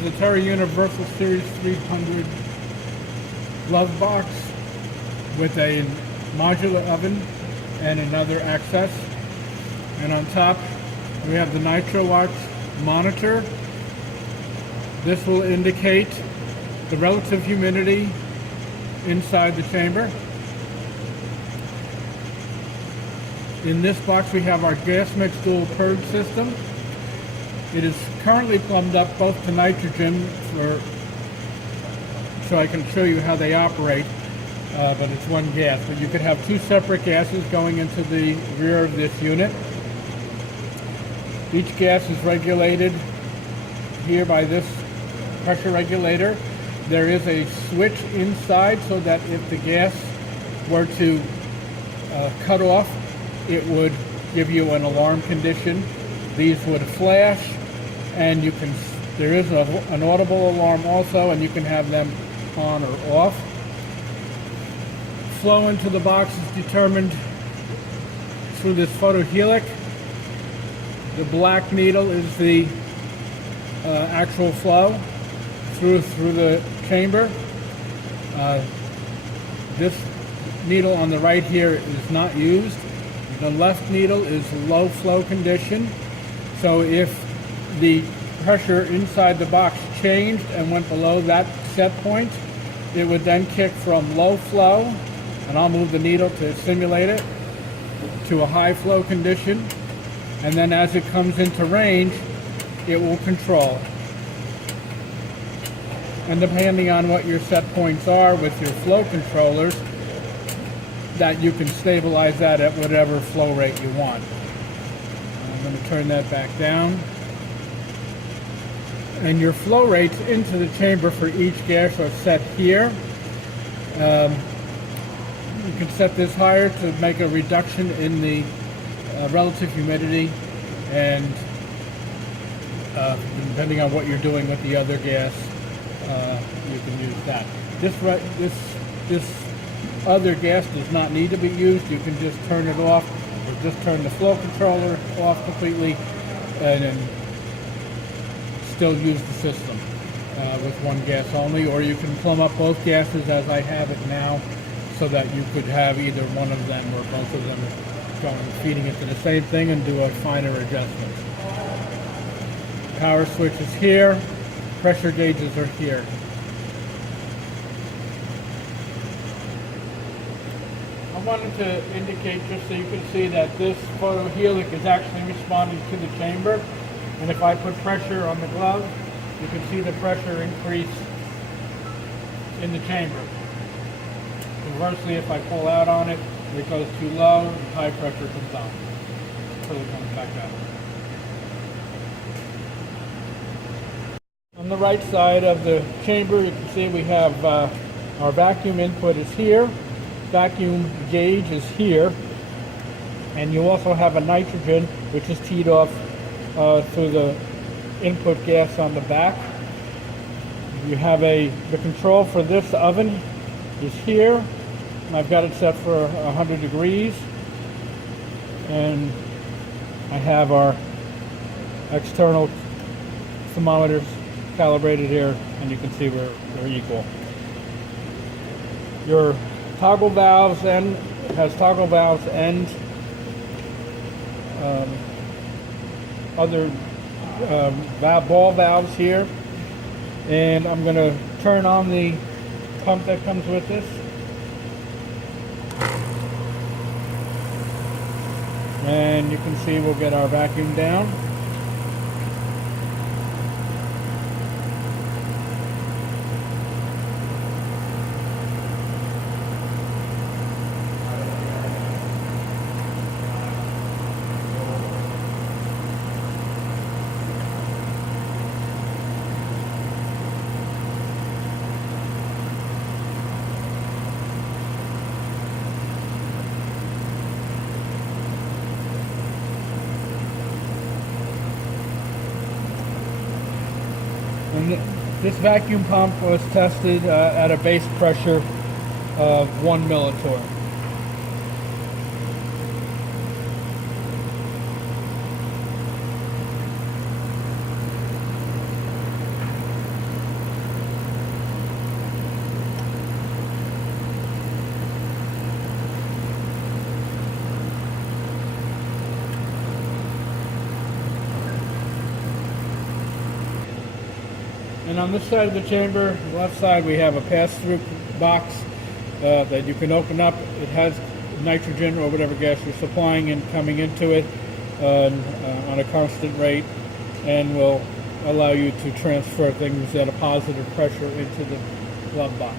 is a Terra Universal Series 300 glove box with a modular oven and another access. And on top we have the Nitro Watch monitor. This will indicate the relative humidity inside the chamber. In this box we have our gas mix dual purge system. It is currently plumbed up both to nitrogen so I can show you how they operate, but it's one gas. But you could have two separate gases going into the rear of this unit. Each gas is regulated here by this pressure regulator. There is a switch inside so that if the gas were to cut off, it would give you an alarm condition. These would flash, and there is an audible alarm also, and you can have them on or off. Flow into the box is determined through this photohelic. The black needle is the actual flow through the chamber. This needle on the right here is not used. The left needle is low flow condition. So if the pressure inside the box changed and went below that set point, it would then kick from low flow, and I'll move the needle to simulate it, to a high flow condition. And then as it comes into range, it will control. And depending on what your set points are with your flow controllers, that you can stabilize that at whatever flow rate you want. I'm going to turn that back down. And your flow rates into the chamber for each gas are set here. You can set this higher to make a reduction in the relative humidity, and depending on what you're doing with the other gas, you can use that. This other gas does not need to be used. You can just turn it off, or just turn the flow controller off completely, and then still use the system with one gas only. Or you can plumb up both gases as I have it now, so that you could have either one of them or both of them going, feeding into the same thing, and do a finer adjustment. Power switch is here. Pressure gauges are here. I wanted to indicate, just so you can see, that this photohelic is actually responding to the chamber. And if I put pressure on the glove, you can see the pressure increase in the chamber. Conversely, if I pull out on it, if it goes too low, high pressure comes on until it comes back out. On the right side of the chamber, you can see we have our vacuum input is here. Vacuum gauge is here, and you also have a nitrogen which is teed off through the input gas on the back. You have the control for this oven is here, and I've got it set for 100 degrees, and I have our external thermometers calibrated here, and you can see they're equal. Your toggle valves has toggle valves and other ball valves here, and I'm going to turn on the pump that comes with this. And you can see we'll get our vacuum down. And this vacuum pump was tested at a base pressure of 1 millitorr. And on this side of the chamber, the left side, we have a pass-through box that you can open up. It has nitrogen or whatever gas you're supplying and coming into it on a constant rate, and will allow you to transfer things at a positive pressure into the glove box.